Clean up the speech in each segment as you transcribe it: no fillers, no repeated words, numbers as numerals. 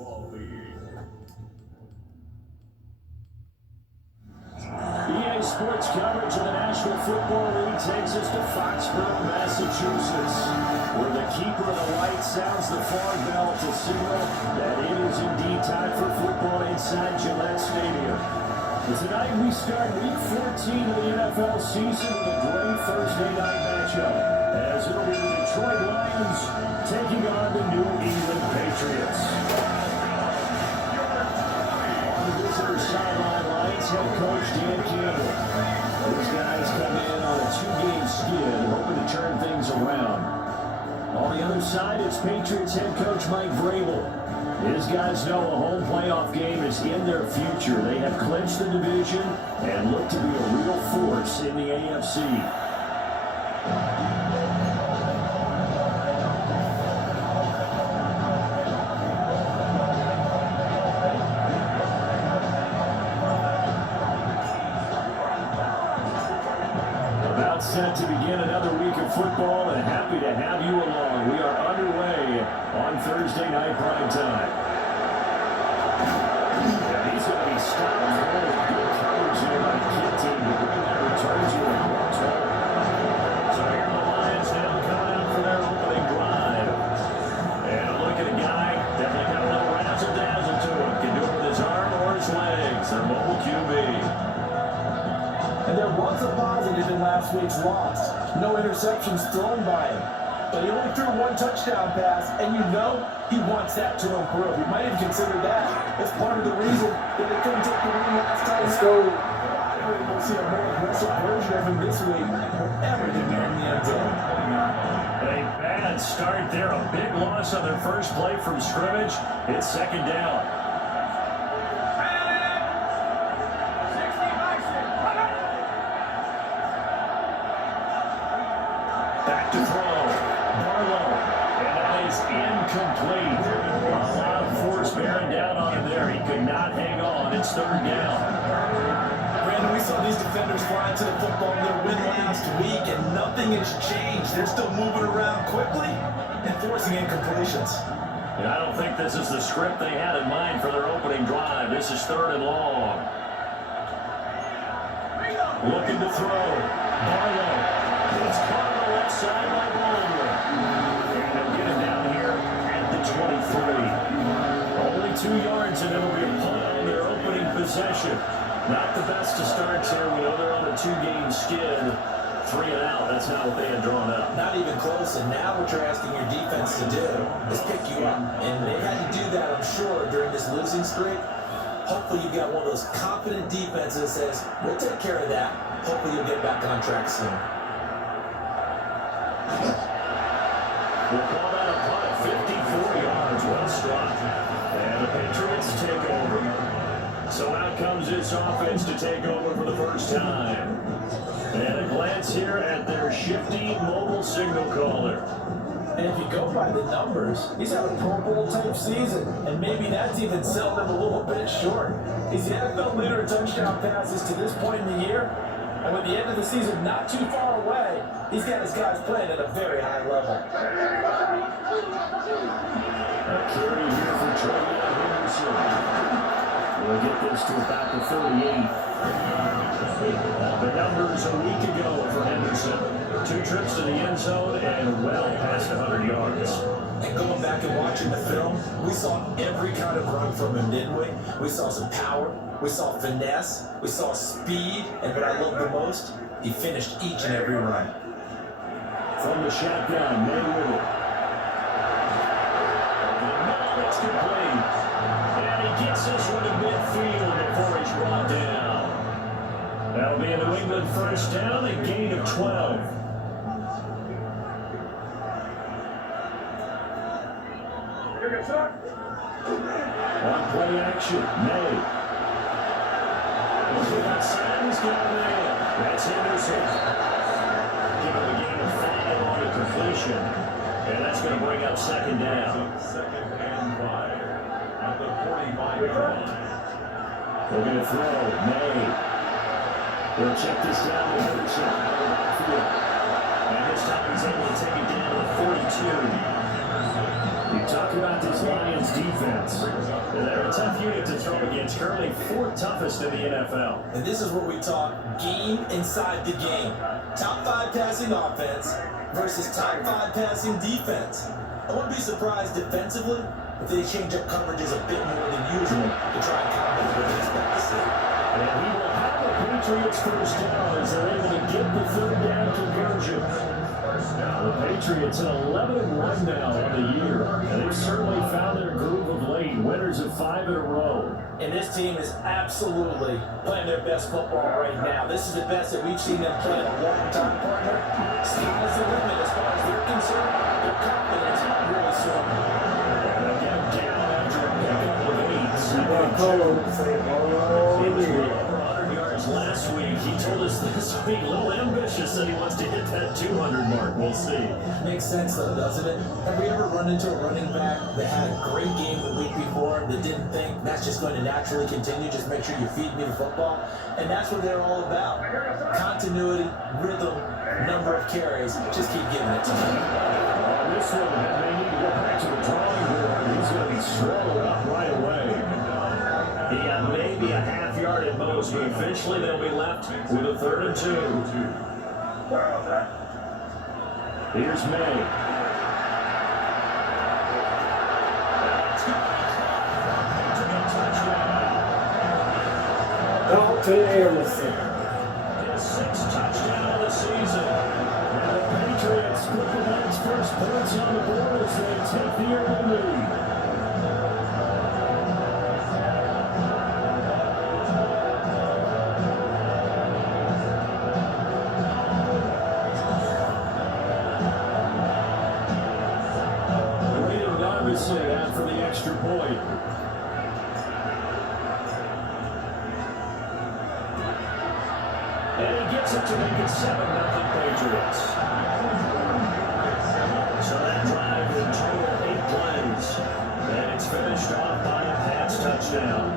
Football League. EA Sports coverage of the National Football League takes us to Foxborough, Massachusetts, where the keeper of the light sounds the far bell to signal that it is indeed time for football inside Gillette Stadium. Tonight we start Week 14 of the NFL season with a great Thursday night matchup, as it'll be the Detroit Lions taking on the New England Patriots. On the visitor's sideline, Lions head coach Dan Campbell. Those guys come in on a two-game skid, hoping to turn things around. On the other side, it's Patriots head coach Mike Vrabel. His guys know a home playoff game is in their future. They have clinched the division and look to be a real force in the AFC. About set to begin another week of football, and happy to have you along. We are underway on Thursday night prime time. Yeah, he's going to be stopped. Good coverage here by the kid team to bring that return to a quarter. So here are the Lions now coming out for their opening drive. And a look at a guy, definitely got a little razzle-dazzle to him. Can do it with his arm or his legs. Their mobile QB. And there was a positive in last week's loss. No interceptions thrown by him. But he only threw one touchdown pass, and you know he wants that to improve. You might even consider that as part of the reason that they couldn't take the win last time. Let's go. I think we'll see a more aggressive version of him this week. Everything there in the end zone. A bad start there. A big loss on their first play from scrimmage. It's second down. Back to throw. Barlow. And that is incomplete. A lot of force bearing down on him there. He could not hang on. It's third down. Brandon, we saw these defenders fly into the football in their win last week, and nothing has changed. They're still moving around quickly and forcing incompletions. And I don't think this is the script they had in mind for their opening drive. This is third and long. Looking to throw. Barlow. It's caught on the left side by Baldwin. And they'll get him down here at the 23. Only 2 yards, and it'll be a punt on their opening possession. Not the best to start here. We know they're on a 2-game skid. 3 and out. That's not what they had drawn up. Not even close, and now what you're asking your defense to do is pick you up. And they had to do that, I'm sure, during this losing streak. Hopefully you've got one of those confident defenses that says, we'll take care of that. Hopefully you'll get back on track soon. We'll call that a punt. 54 yards. Well struck. And the Patriots take over. So out comes this offense to take over for the first time. And a glance here at their shifty mobile signal caller. And if you go by the numbers, he's had a Pro Bowl type season, and maybe that's even selling him a little bit short. He's the NFL leader in touchdown passes to this point in the year, and with the end of the season not too far away, he's got his guys playing at a very high level. A carry here for Travion Henderson. We'll get this to about the 38. The numbers a week ago for Henderson. 2 trips to the end zone and well past 100 yards. And going back and watching the film, we saw every kind of run from him, didn't we? We saw some power, we saw finesse, we saw speed, and what I love the most, he finished each and every run. From the shotgun, Mayweather. And it's complete. And he gets this one to midfield before he's brought down. That'll be a New England first down, a gain of 12. On play action, May. Looking outside, he's got a man. That's Henderson. Give him a gain of 5 on a completion. And that's going to bring up second down. Second and 5 at the 45-yard line. They're going to throw. May. They'll check this down to Henderson out of the backfield. And this time he's able to take it down to 42. He talk about this Lions defense. They're a tough unit to throw against, currently fourth toughest in the NFL. And this is where we talk game inside the game. Top 5 passing offense versus top 5 passing defense. I wouldn't be surprised defensively if they change up coverages a bit more than usual to try and combat what we expect to see. And he will have the Patriots first down as they're able to get the third down conversion. The Patriots at 11-1 now on the year, and they've certainly found their groove of late, winners of 5 in a row. And this team is absolutely playing their best football right now. This is the best that we've seen them play in a long time, partner. Sky's the limit as far as they're concerned. Their confidence really soaring. Again, down after a pickup of 8. He was over 100 yards last week. He told us this week, a little ambitious, that he wants to hit that 200 mark. We'll see. Makes sense though, doesn't it? Have we ever run into a running back that had a great game the week before that didn't think that's just going to naturally continue? Just make sure you feed me the football. And that's what they're all about. Continuity, rhythm, number of carries. Just keep giving it to them. This one, they need to go back to the drawing board. He's going to be swallowed up right away. He got maybe a half yard at most, but eventually they'll be left with a 3rd and 2. Here's May. Dalton Anderson. His 6th touchdown of the season. And the Patriots put the Lions' first points on the board as they take the early lead. Out for the extra point. And he gets it to make it 7-0 Patriots. So that drive in total 8 plays. And it's finished off by a Pats touchdown.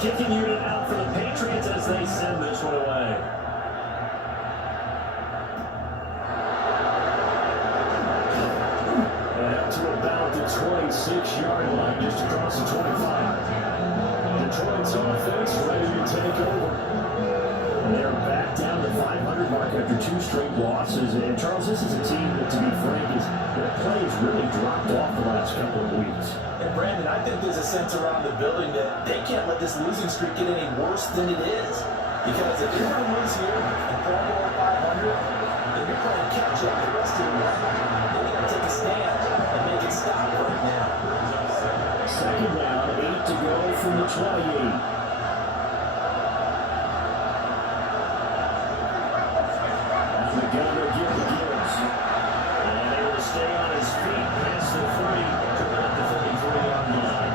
Kicking unit out for the Patriots as they send this one away. And up to about the 26-yard line, just across the 25. Detroit's offense ready to take over. They're back down to the 500 mark after 2 straight losses. And Charles, this is a team that, to be frank, their play has really dropped off the last couple of weeks. And Brandon, I think there's a sense around the building that they can't let this losing streak get any worse than it is. Because if you're going to lose here and fall below 500, then you're playing catch up the rest of the way. They got to take a stand and make it stop right now. 2nd down, 8 to go from the 28. The gunner gives. And able to stay on his feet past the 40 to about the 33-yard line.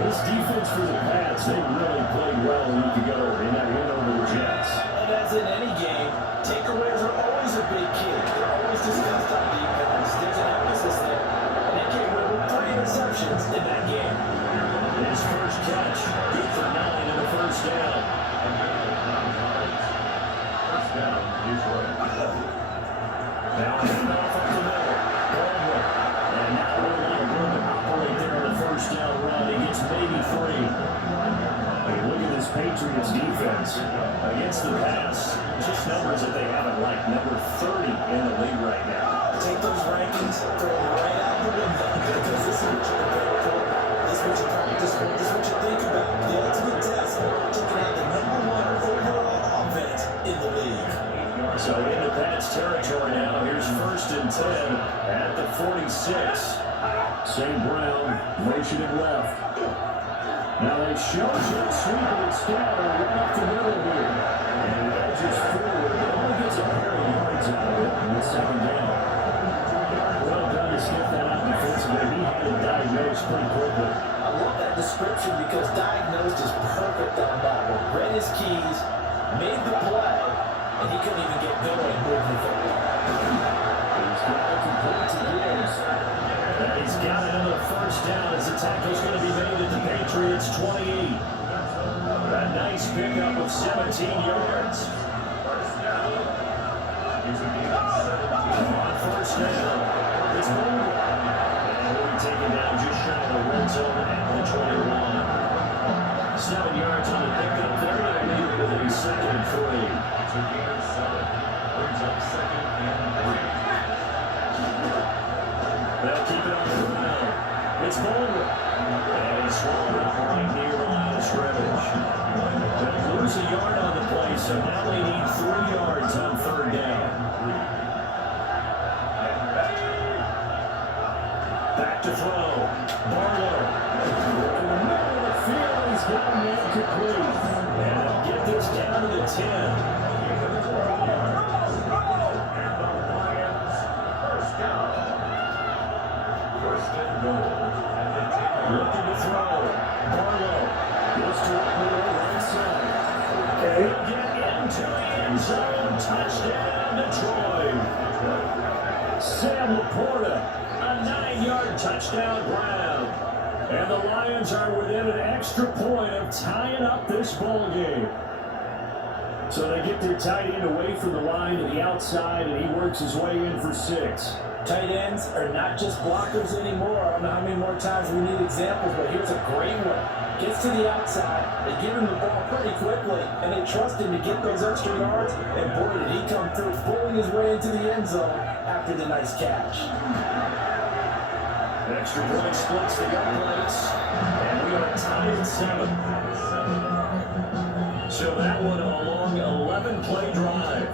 This defense for the Pats, they really played well a week ago in that win over the Jets. And as in any game, takeaways are always a big key. They're always discussed on defense. There's an emphasis there. And they came away with 3 interceptions in that game. His first catch, good for 9 and a first down. Now handoff up the middle. Baldwin. And now we're going to operate there on the first down run. He gets maybe 3. Look at this Patriots defense against the pass. Just numbers that they haven't liked. Number 30 in the league right now. Take those rankings, throw them right out the window. Because this is what you prepare for. This is what you practice for. This is what you think about. The ultimate test. Taking out the #1 overall offense in the league. So into Pats territory now. Here's 1st and 10 at the 46. St. Brown motioning left. Now they show jet sweep and scatter right up the middle here. And he edges forward. He only gets a pair of yards out of it in the 2nd down. Well done to sniff that out defensively. He had it diagnosed pretty quickly. I love that description because diagnosed is perfect on that one. Read his keys, made the play, and he couldn't even get going moving the football. He's got to complete to Gibbs. And he's got another first down as the tackle's going to be made at the Patriots 28. A nice pickup of 17 yards. On first down, it's Bowman. And we'll be taken down just shy of the red zone at the 21. 7 yards on the pickup there. They'll leave it with a second and 3. It's a gain of 7. Brings up second and 3. They'll keep it on the ground. It's Bowman. And he's swallowed up right near the line of scrimmage. They'll lose a yard on the play, so now they need 3 yards on third down. Back to throw. Barlow. In the middle of the field, he's got him incomplete. And they'll get this down to the 10. Looking to throw. Barlow goes to the right side. Okay. Get into the end zone. Touchdown, Detroit. Sam Laporta, a 9-yard touchdown grab. And the Lions are within an extra point of tying up this ball game. So they get their tight end away from the line to the outside, and he works his way in for 6. Tight ends are not just blockers anymore. I don't know how many more times we need examples, but here's a great one. Gets to the outside, they give him the ball pretty quickly, and they trust him to get those extra yards, and boy, did he come through, pulling his way into the end zone after the nice catch. Extra point splits the uprights, and we are tied at 7. So that one a long 11-play drive,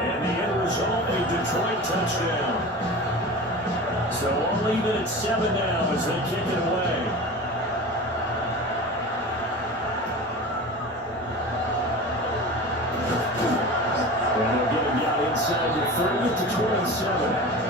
and the end result a Detroit touchdown. So we'll leave it at 7 now as they kick it away. And they'll get him down inside the 30 to 27.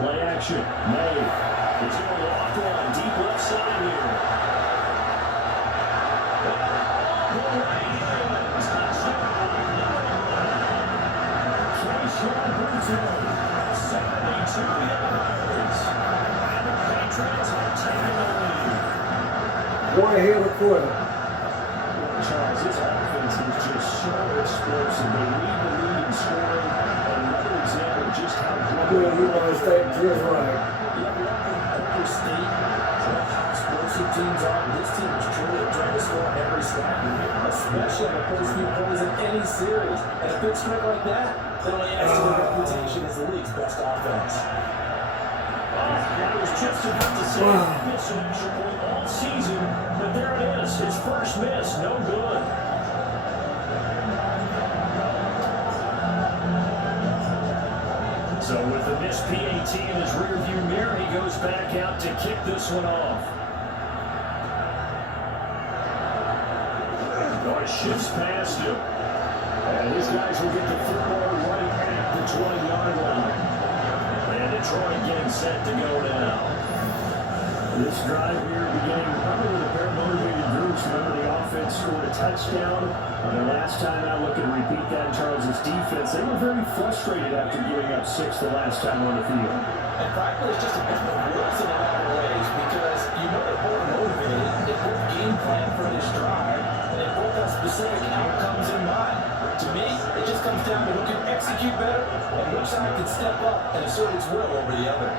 Play action. May. It's going to walk on deep left side here. Keyshawn Boutte, 72 yards. And the Patriots have taken the lead. One hell of a quarter. Charles, this offense is just so explosive. They lead the league in scoring. Another example of just how Yeah, you want to stay just right. Overstate how explosive teams are. This team is truly trying to score every snap, especially on the first few plays in any series. And a big strike like that only adds to their reputation as the league's best offense. I was just about to say this an extra point all season, but there it is. His first miss, no good. So with the missed PAT in his rearview mirror, he goes back out to kick this one off. Oh, it shifts past him. And these guys will get the football right at the 20-yard line. And Detroit getting set to go now. This drive here beginning probably with a pair of motivated groups. Remember, the offense scored a touchdown. The last time I look and repeat that in Charles' defense, they were very frustrated after giving up 6 the last time on the field. And frankly, it's just a bit of woods in a lot of ways because you know they're both motivated, they both game plan for this drive, and they both have specific outcomes in mind. To me, it just comes down to who can execute better and which side can step up and assert its will over the other.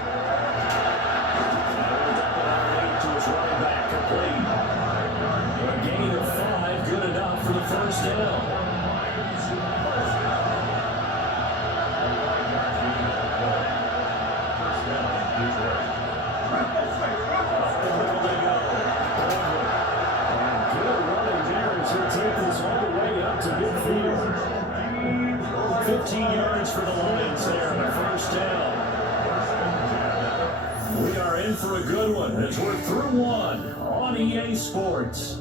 To his running back, complete. A gain of 5, good enough for the first down. Good running there as he takes this all the way up to midfield. 15 yards for the Lions there on the first down. We are in for a good one as we're through one on EA Sports.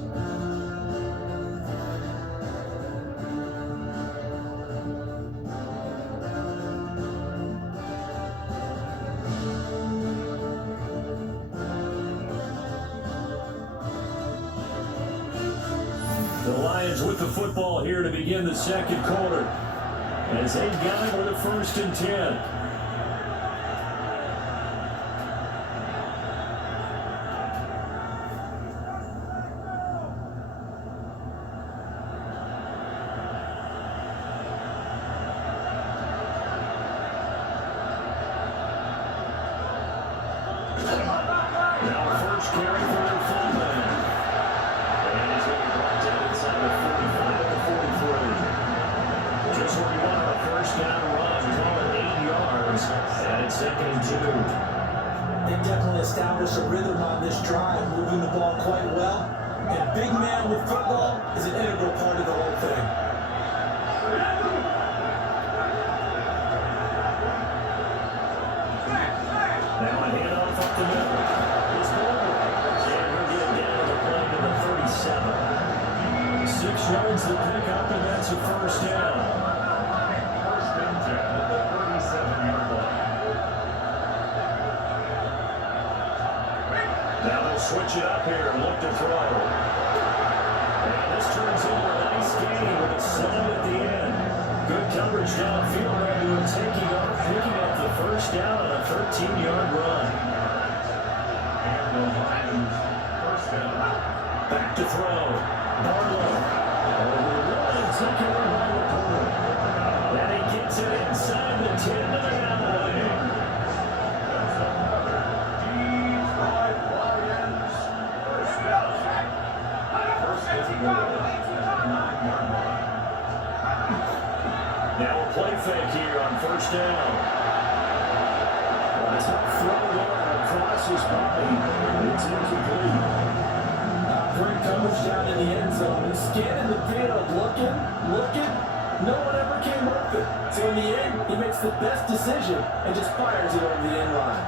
The Lions with the football here to begin the second quarter. As they got it with a 1st and 10. They definitely established a rhythm on this drive, moving the ball quite well. And big man with football is an integral part of the whole thing. Now a handoff up the middle. It's Baldwin. And he'll get it down to the play to the 37. 6 yards to pick up, and that's a 1st down. 1st and 10 at the 37-yard line. Now they'll switch it up here and look to throw. And this turns into a nice game with a 7 at the end. Good coverage downfield there to him, picking up the 1st down on a 13-yard run. And the Lions 1st down. Back to throw. Barlow. Overrun, taken in by the corner. And he gets it inside the 10 to the down lane. Now a play fake here on 1st down. A tough throw there across his body. It's incomplete. Great coverage down in the end zone. He's scanning the field, looking. No one ever came open. So in the end, he makes the best decision and just fires it over the end line.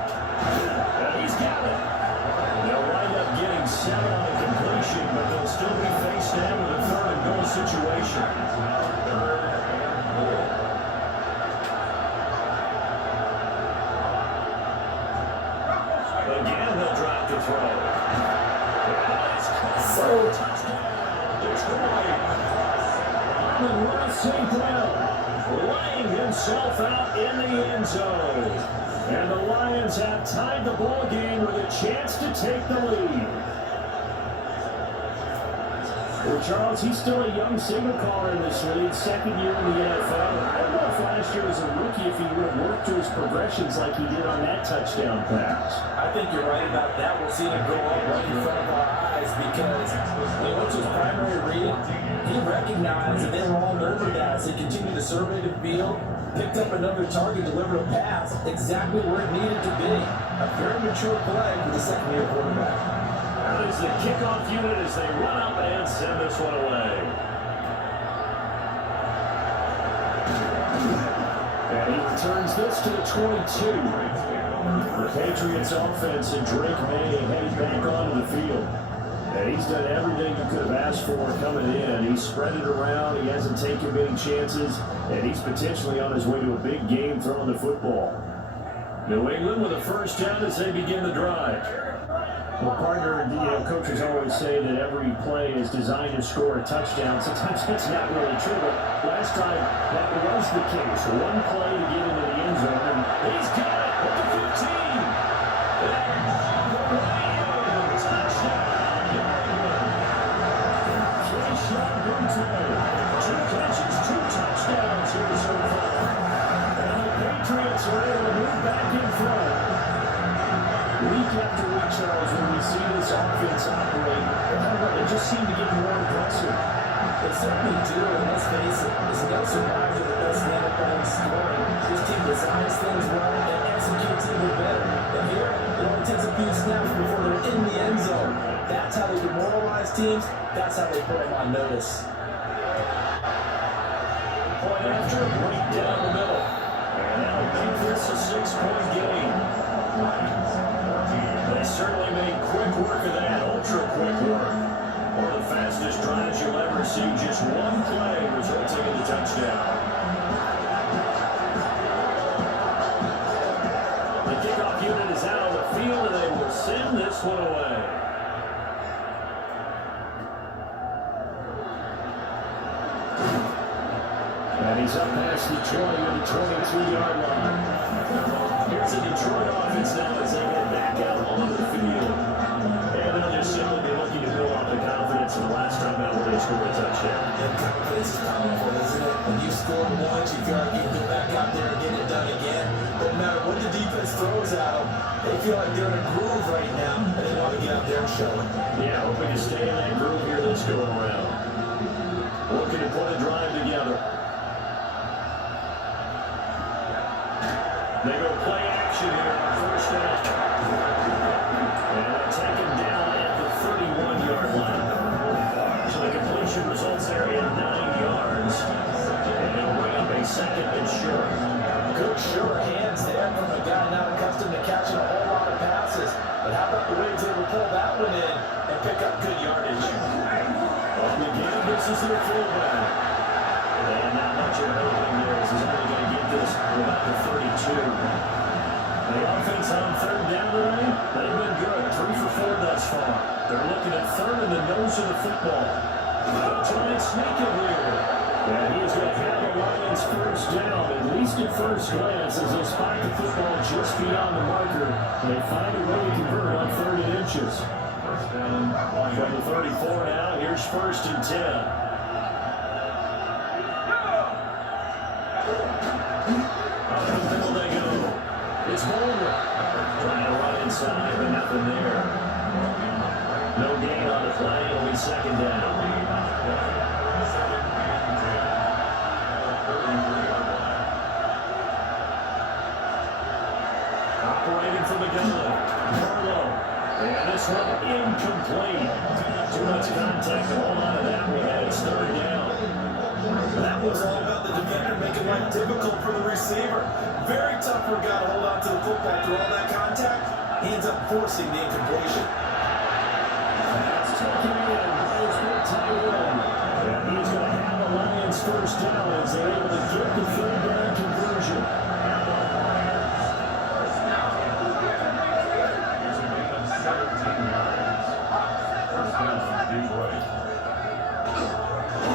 And he's got it. They'll wind up getting 7 on the completion, but they'll still be face down with a 3rd and goal situation. Again, they'll drop the throw. So touchdown, Detroit. Amon-Ra St. Brown laying himself out in the end zone. And the Lions have tied the ball game with a chance to take the lead. Well, Charles, he's still a young signal caller in this league, 2nd year in the NFL. I don't know if last year as a rookie if he would have worked through his progressions like he did on that touchdown pass. I think you're right about that. We'll see him grow up right in front of our eyes because what's his primary read? He recognized that they were all over guys. They continued to survey the field, picked up another target, delivered a pass exactly where it needed to be. A very mature play for the 2nd-year quarterback. That is the kickoff unit as they run up and send this one away. And he returns this to the 22. The Patriots offense and Drake May heading back onto the field. And he's done everything you could have asked for coming in. He's spread it around. He hasn't taken many chances. And he's potentially on his way to a big game throwing the football. New England with a 1st down as they begin the drive. Well, partner, coaches always say that every play is designed to score a touchdown. Sometimes that's not really true, but last time that was the case. One play to get into the end zone, and he's got it at the 15. Two catches, 2 touchdowns here so far. And the Patriots are able to move back in front. Week after week, Charles, when we see this offense operate, they just seem to get more aggressive. They certainly do, and let's face it, it's no surprise that the best in the NFL in scoring. This team designs things well and executes even better. And here, it only takes a few snaps before they're in the end zone. That's how they demoralize teams. That's how they put them on notice. Point after, right down the middle. And that'll make this a 6-point game. They certainly made quick work of that, ultra quick work. One of the fastest drives you'll ever see, just one play resulting in the touchdown. The kickoff unit is out on the field, and they will send this one away. And he's up past the 20 to the 22-yard line. Here's the Detroit offense now as they get back out on the field. And they'll just simply be looking to build off the confidence of the last time out where they scored a touchdown. And confidence is powerful, isn't it? When you score once, you feel like you can go back out there and get it done again. No matter what the defense throws at them, they feel like they're in a groove right now, and they want to get out there and show it. Yeah, hoping to stay in that groove here that's going around. Looking to put a drive together. They go play action here on first down. And they'll take him down at the 31-yard line. So the completion results there in 9 yards. And they'll bring up a second and short. Good sure hands there from a guy not accustomed to catching a whole lot of passes. But how about the Wigs able to pull that one in and pick up good yardage? On the game, this is their fullback. And not much of an opening there as he's only going to get this about the 32. The offense on third down tonight, they've been good. 3 for 4 thus far. They're looking at third in the nose of the football. They'll try and sneak it here. And he's going to have the Lions first down, at least at first glance, as they spot the football just beyond the marker. They find a way to convert on 3rd and inches. From the 34 now, here's 1st and 10. Up the middle they go. It's Baldwin. Trying to run inside, but nothing there. No gain on the play. It'll be 2nd down. Operating from the gun. Barlow. And this one incomplete. Too much contact to hold on to that one. And it's 3rd down. That was all about the defender making life difficult for the receiver. Very tough for a guy to hold on to the football through all that contact. He ends up forcing the incompletion. That's taken in by his big tight end. And he's going to have the Lions first down as they're able to get the 3rd down conversion.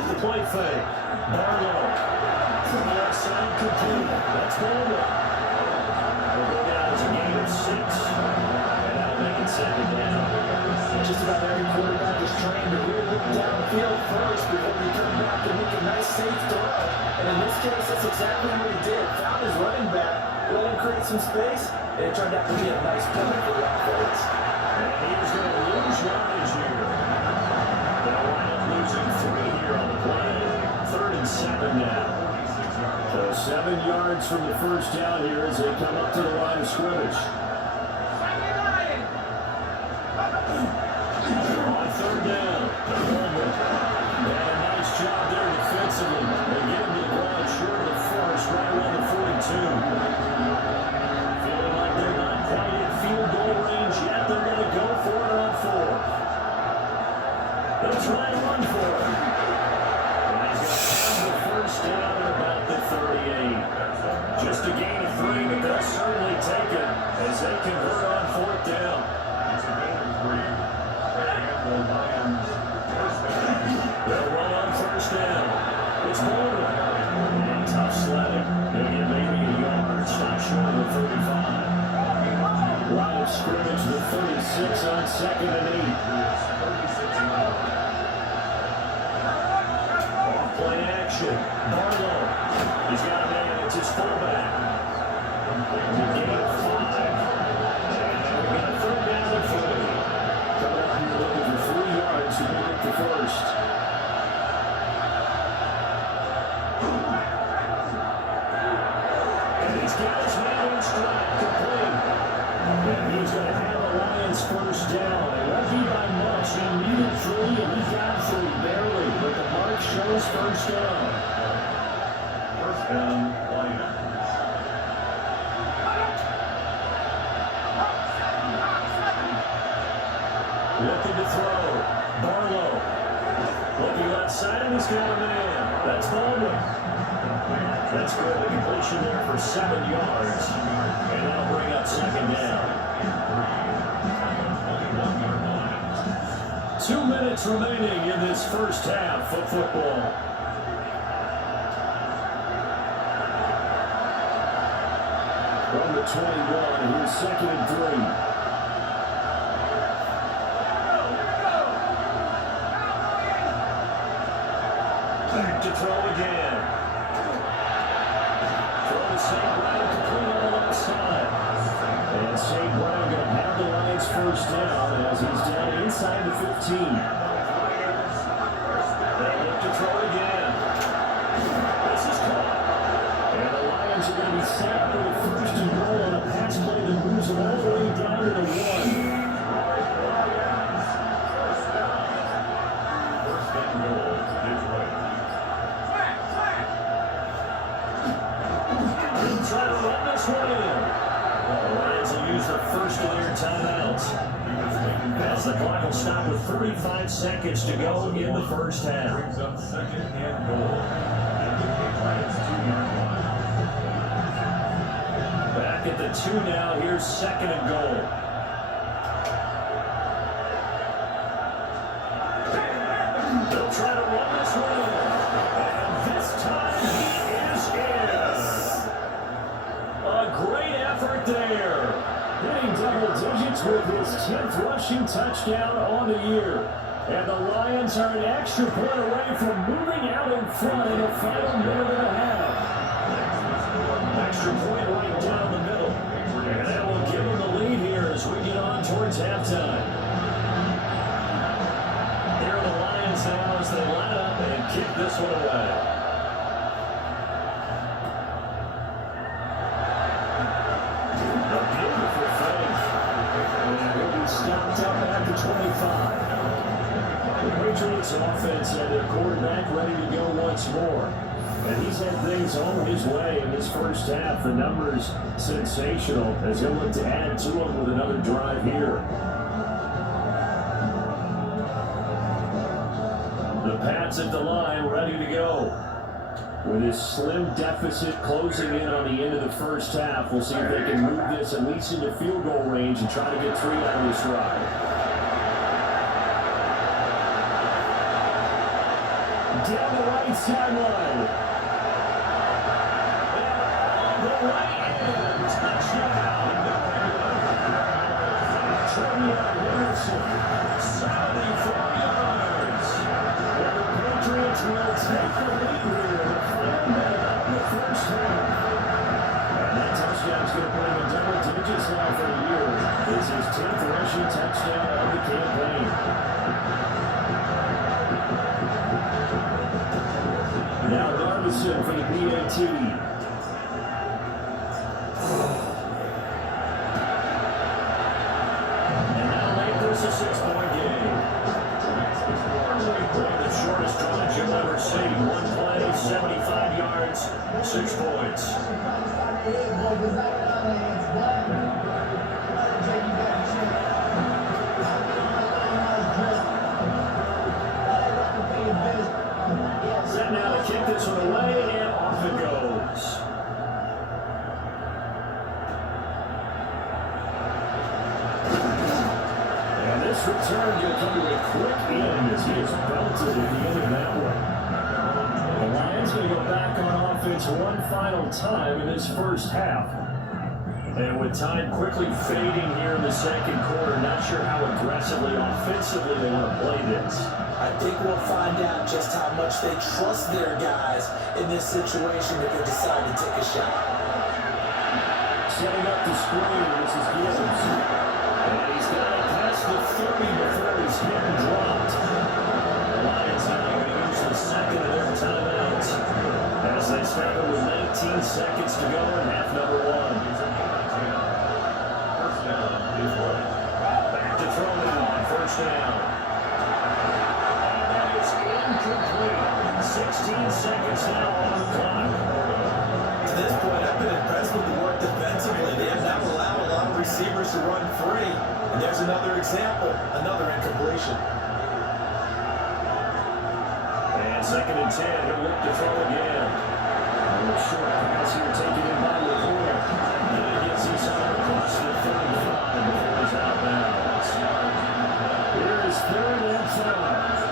The play fake. Barlow. From the left side, complete. That's Baldwin. They'll go down as a gain of 6. And that'll make it 2nd down. Just about every quarterback is trained to really look downfield first before they turn back and make a nice safe throw. And in this case, that's exactly what he did. Found his running back, let him create some space, and it turned out to be a nice play for the offense. And he is going to lose yardage here. They'll wind up losing 3 here on the play. 3rd and 7 now. So 7 yards from the first down here as they come up to the line of scrimmage. On 3rd down, Baldwin. And a nice job there defensively. They get him to the ground short of the first, right around the 42. Feeling like they're not quite in field goal range yet. They're going to go for it on 4th. They'll try and run for it. And he's going to have the first down at about the 38. Just a gain of 3, but they'll certainly take it as they convert on 4th down. They'll run on first down. It's Baldwin. And tough sledding. They'll get maybe a yard. Stop short of the 35. Line of scrimmage, the 36 on 2nd and 8. Off play action. Barlow. He's got a man. It's his fullback. Gain of 5. And we've got a 3rd down and 40. Coming up here looking for 3 yards to pick up the first. And he's got his man in stride, complete. And he's going to have the Lions first down. It won't be by much. He needed 3 and he got 3 barely. But the mark shows first down. First down, Lions. Looking to throw. Barlow. Looking left side, and he's got a man. That's Baldwin. That's good. The completion there for 7 yards. And that'll bring up 2nd down. 2 minutes remaining in this first half of football. 21, and here's 2nd and 3. Back to throw again. Throw to St. Brown, complete on the left side. And St. Brown going to have the Lions first down as he's down inside the 15. They look to throw again. This is caught. And the Lions are going to be sacked with a first and goal on a pass play that moves them all the way down to the 1. First and goal, Detroit. They'll try to run this one in. The Lions will use the first of their timeouts. As the clock will stop with 35 seconds to go in the first half. Brings up 2nd and goal at the Lions 2-yard line. Back at the 2 now. Here's 2nd and goal. They'll try to run this one in. And this time he is in. A great effort there. Hitting double digits with his 10th rushing touchdown on the year. And the Lions are an extra point away from moving out in front in the final minute and a half. Extra point right down the middle. And that will give them the lead here as we get on towards halftime. Here are the Lions now as they line up and kick this one away. A beautiful fake. And he'll be stopped up at the 25. The Patriots offense and their quarterback ready to go once more. And he's had things on his way in this first half. The numbers sensational as he'll look to add to them with another drive here. The Pats at the line ready to go. With his slim deficit closing in on the end of the first half, we'll see if they can move this at least into field goal range and try to get 3 out of this drive. Down the right sideline. The right end. Touchdown. Trevion Henderson. 74 yards. And the Patriots will take the lead here in the final minute of the first half. And that touchdown's going to put him in double digits now for the year. This is his 10th rushing touchdown of the campaign. Now Garbison for the PAT. And now make this a 6-point game. The shortest drive you'll ever see. One play, 75 yards, 6 points. Set now to kick this one away, and off it goes. And this return will come to a quick end as he is belted at the end of that one. The Lions going to go back on offense one final time in this first half. And with time quickly fading here in the second quarter, not sure how aggressively, offensively they want to play this. I think we'll find out just how much they trust their guys in this situation if they decide to take a shot. Setting up the screen, this is Gibbs. And he's got it past the 30 before he's hit and dropped. The Lions now going to use the second of their timeouts as they start with 19 seconds to go in half number 1. First down, Detroit. Back to throw now, first down. Incomplete. 16 seconds now on the clock. To this point, I've been impressed with the work defensively. They have not allowed a lot of receivers to run free. And there's another example, another incompletion. And 2nd and 10, he'll look to throw again. A little short pass here taken in by LaCour. Then he gets inside across the 35 before he's out of bounds. Here is 3rd and 5.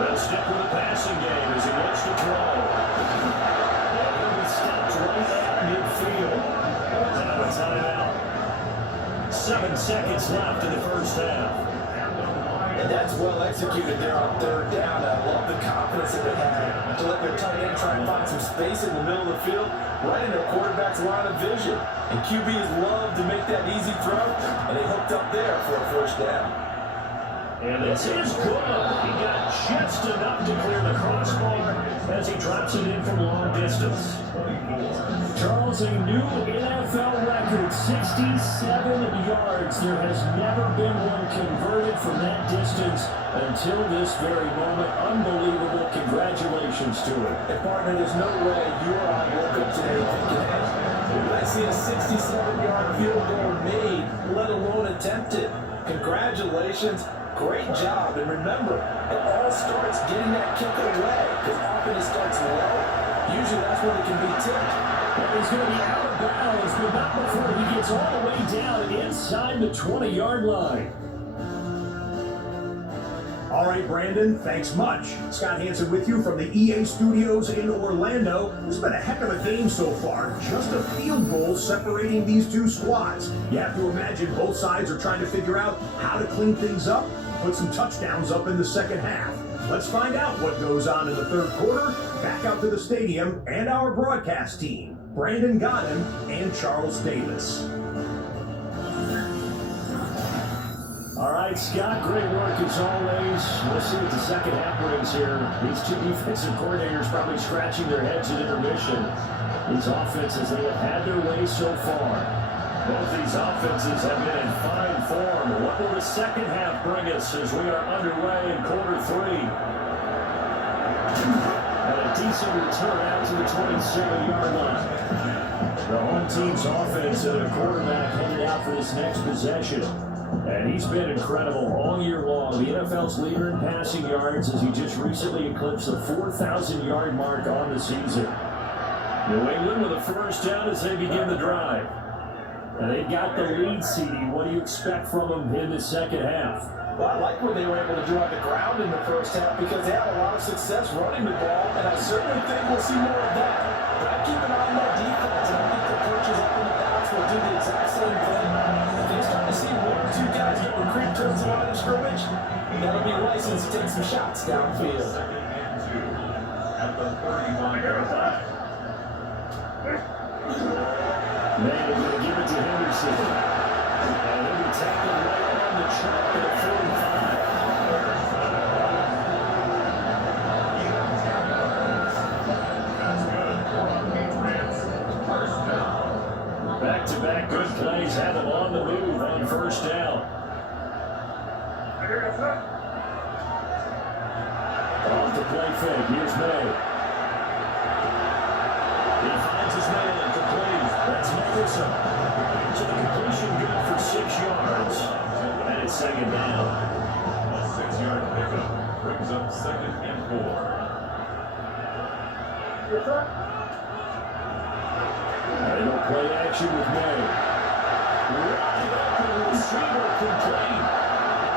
They'll stick with the passing game as he looks to throw. And he'll be stopped right at midfield. 7 seconds left in the first half. And that's well executed there on third down. I love the confidence that they had to let their tight end try and find some space in the middle of the field, right in their quarterback's line of vision. And QBs love to make that easy throw, and they hooked up there for a first down. And this is good. He got just enough to clear the crossbar as he drops it in from long distance. Charles, a new NFL record, 67 yards. There has never been one converted from that distance until this very moment. Unbelievable. Congratulations to him. And partner, there's no way you or I woke up today thinking, hey, let's see a 67-yard field goal made, let alone attempted. Congratulations. Great job. And remember, it all starts getting that kick away, because often it starts low. Usually that's when it can be tipped. And he's going to be out of bounds, but not before he gets all the way down and inside the 20-yard line. All right, Brandon, thanks much. Scott Hansen with you from the EA Studios in Orlando. This has been a heck of a game so far. Just a field goal separating these two squads. You have to imagine both sides are trying to figure out how to clean things up, put some touchdowns up in the second half. Let's find out what goes on in the third quarter. Back out to the stadium and our broadcast team, Brandon Godden and Charles Davis. All right, Scott, great work as always. We'll see what the second half brings here. These two defensive coordinators probably scratching their heads at intermission. These offenses, they have had their way so far. Both these offenses have been in fine form. What will the second half bring us as we are underway in quarter three? And a decent return out to the 27-yard line. The home team's offense and a quarterback headed out for this next possession. And he's been incredible all year long. The NFL's leader in passing yards as he just recently eclipsed the 4,000-yard mark on the season. New England with a first down as they begin the drive. And they've got the lead, CD. What do you expect from them in the second half? Well, I like what they were able to do on the ground in the first half because they had a lot of success running the ball, and I certainly think we'll see more of that. But I keep an eye on that defense, and I think the coaches up in the balance will do the exact same thing. If they start to see one or two guys get recruited towards the line of scrimmage, that'll be licensed to take some shots downfield. At the 31-yard line. Man, they're going to give it to Henderson. And they'll be tackled right on the track at 45. Back-to-back good plays have them on the move on first down. Off the play fake. Here's May. He finds his man and complete. That's Nicholson. So the completion good for 6 yards. And it's second down. A 6-yard pickup brings up 2nd and 4. They don't play action with May. Wide open receiver complete.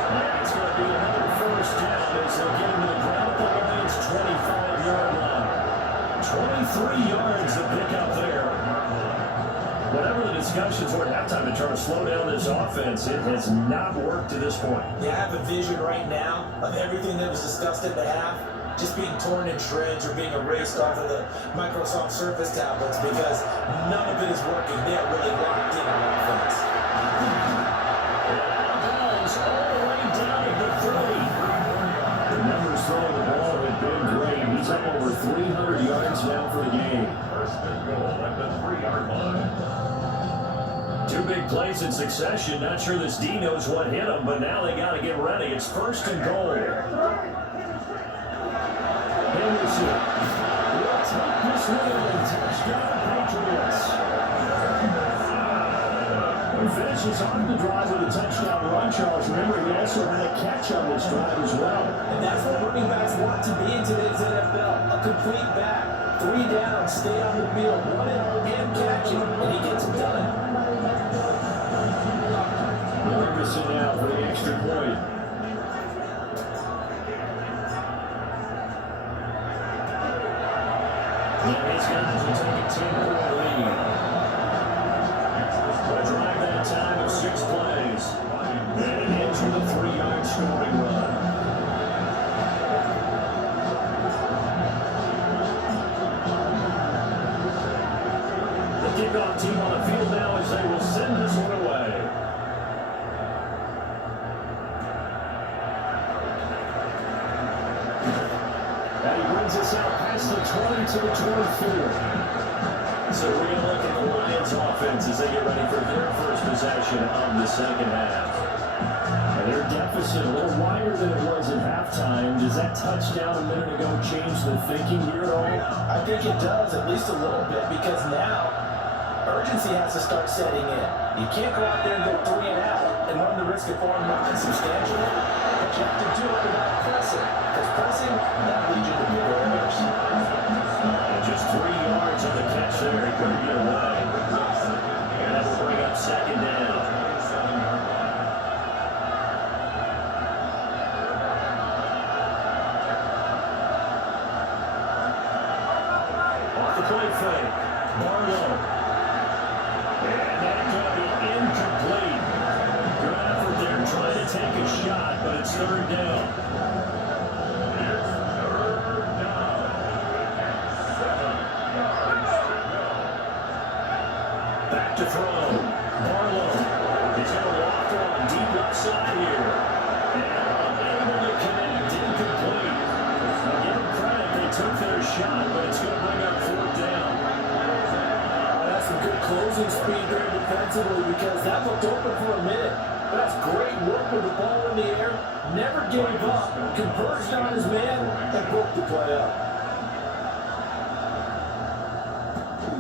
And it's going to be another first down as they get him to the ground at the Lions' 25-yard line. 23 yards to pick up there. Whatever the discussions were at halftime to try to slow down this offense, it has not worked to this point. Yeah, I have a vision right now of everything that was discussed at the half just being torn in shreds or being erased off of the Microsoft Surface tablets because none of it is working. They are really locked in on offense. Ball's all the way down at the 30. The numbers throwing the ball have been great. He's up over 300 yards now for the game. First and goal at the 3-yard line. Two big plays in succession. Not sure this D knows what hit him, but now they got to get ready. It's first and goal. Henderson will take this one. Touchdown, Patriots. He finishes off the drive with a touchdown run, Charles. Remember, he also had a catch on this drive as well. And that's what running backs want to be in today's NFL. A complete back. 3 down, stay on the field, run it and catch it, and he gets it done. Ferguson now for the extra point. These guys will take a 10-point lead. A drive that time of 6 plays. scoring run. The kickoff team on the field now as they will send this one away. And he brings us out past the 20 to the 24. So we're going to look at the Lions offense as they get ready for their first possession of the second half. And their deficit a little wider than it was at halftime. Does that touchdown a minute ago change the thinking here at all? I think it does, at least a little bit, because now urgency has to start setting in. You can't go out there and go 3 and out and run the risk of falling behind substantially, but you have to do it without pressing, because pressing, that leads you to be very mercy. Just 3 yards on the catch there. He couldn't get away. And that will bring up second down. Off the play fake. Barlow. And that's going to be incomplete. Good effort there trying to take a shot, but it's third down. Back to throw. Barlow is going to walk on deep left side here. And unable to connect, incomplete. Now give them credit, they took their shot, but it's going to bring up fourth down. That's some good closing speed there defensively, because that looked open for a minute. But that's great work with the ball in the air. Never gave up, converged on his man, and broke the play up.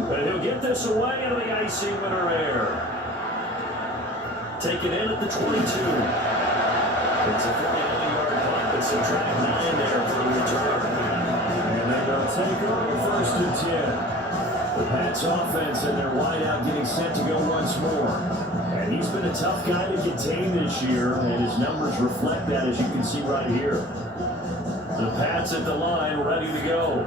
But he'll get this away into the icy winter air. Taken in at the 22. It's a 49-yard punt, but subtract 9 there for the return. And they're going to take over first and 10. The Pats offense and their wideout getting set to go once more. And he's been a tough guy to contain this year, and his numbers reflect that, as you can see right here. The Pats at the line, ready to go.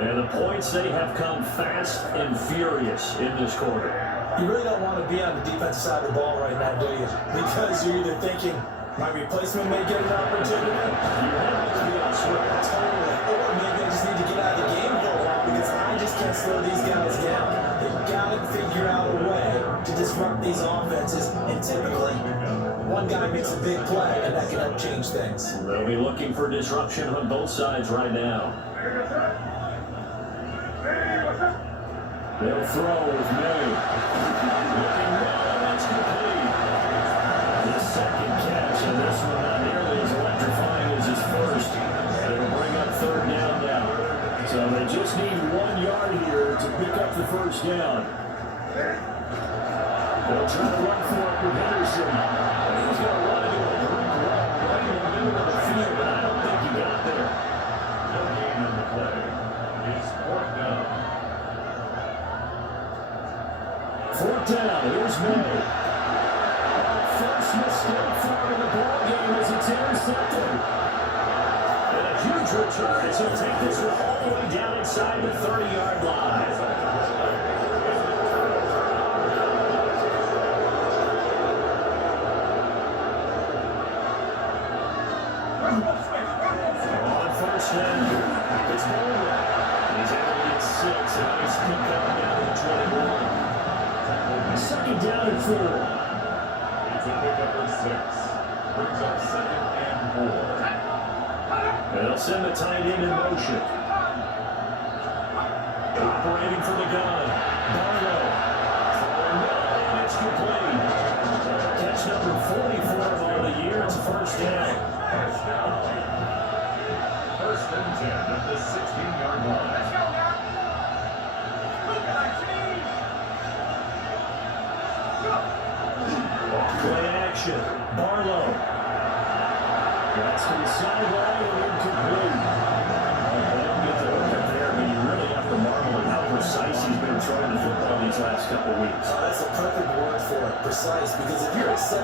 And the points, they have come fast and furious in this quarter. You really don't want to be on the defensive side of the ball right now, do you? Because you're either thinking, my replacement may get an opportunity. You have to be on switch. Totally. Or maybe I just need to get out of the game for a while, because I just can't slow these guys down. They've got to figure out a way to disrupt these offenses. And typically, one guy makes a big play, and that can help change things. They'll be looking for disruption on both sides right now. They'll throw with May. Looking well, that's complete. The second catch, and this one not nearly as electrifying as his first. And it'll bring up third down now. So they just need 1 yard here to pick up the first down. They'll try to run for it with Henderson. And he's going to run into a brick wall right in the middle of the field, but I don't think he got there. No gain on the play. It's fourth down. Fourth down, here's May. First mistake for him in the ball game as it's intercepted. And a huge return as he'll take this one all the way down inside the 30-yard line. On first down, it's Bowman. He's able to get 6, and he's picked up down to 21. Second down and 4. It's a pickup of 6. Brings up 2nd and 4. And they'll send the tight end in motion. Operating from the gun. Barlow. And it's complete. Catch number 44 on the year. It's first down. First down. First and 10 at the 16-yard line. Let's go, now. Play action. Barlow. That's to the sideline and incomplete. They don't get the hook up there, but you really have to marvel at how precise he's been throwing the football these last couple of weeks. That's a perfect word for it, precise, because if you're at 70%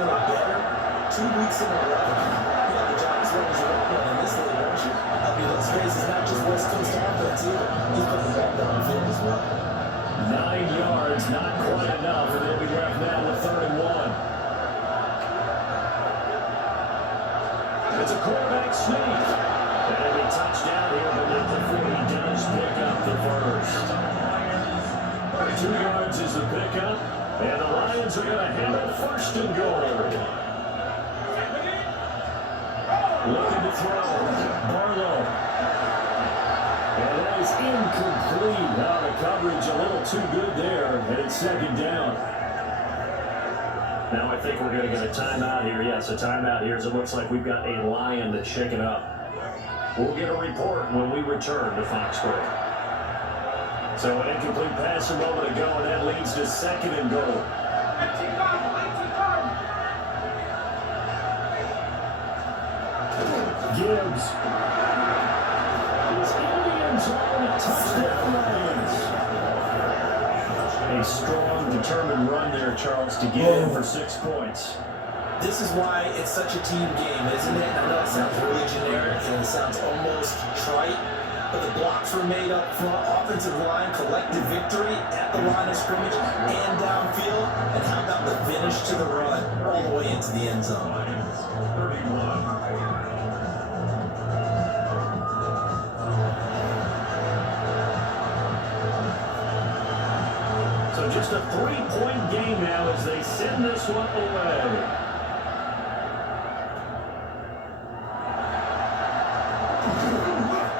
or better, 2 weeks in a row, yeah, the Giants runners are open in this league, aren't you? I mean, let's face it, it's not just West Coast offense either. He's putting the ball downfield as well. 9 yards, not quite enough, and they'll be left now with 3rd and 1. It's a quarterback sneak. And it'll be touchdown here, but not before he does pick up the first. 2 yards is the pickup, and the Lions are going to handle first and goal. Looking to throw. Barlow. And that is incomplete. Now the coverage a little too good there, and it's second down. Now I think we're going to get a timeout here. Yes, a timeout here as it looks like we've got a Lion that's shaken up. We'll get a report when we return to Foxborough. So an incomplete pass a moment ago, and that leads to second and goal. Gibbs is in the end zone. Touchdown Lions. A strong, determined run there, Charles, to get in for 6 points. This is why it's such a team game, isn't it? I know it sounds really generic and it sounds almost trite, but the blocks were made up front, offensive line, collective victory at the line of scrimmage and downfield. And how about the finish to the run all the way into the end zone? 31. So just a 3-point game now as they send this one away.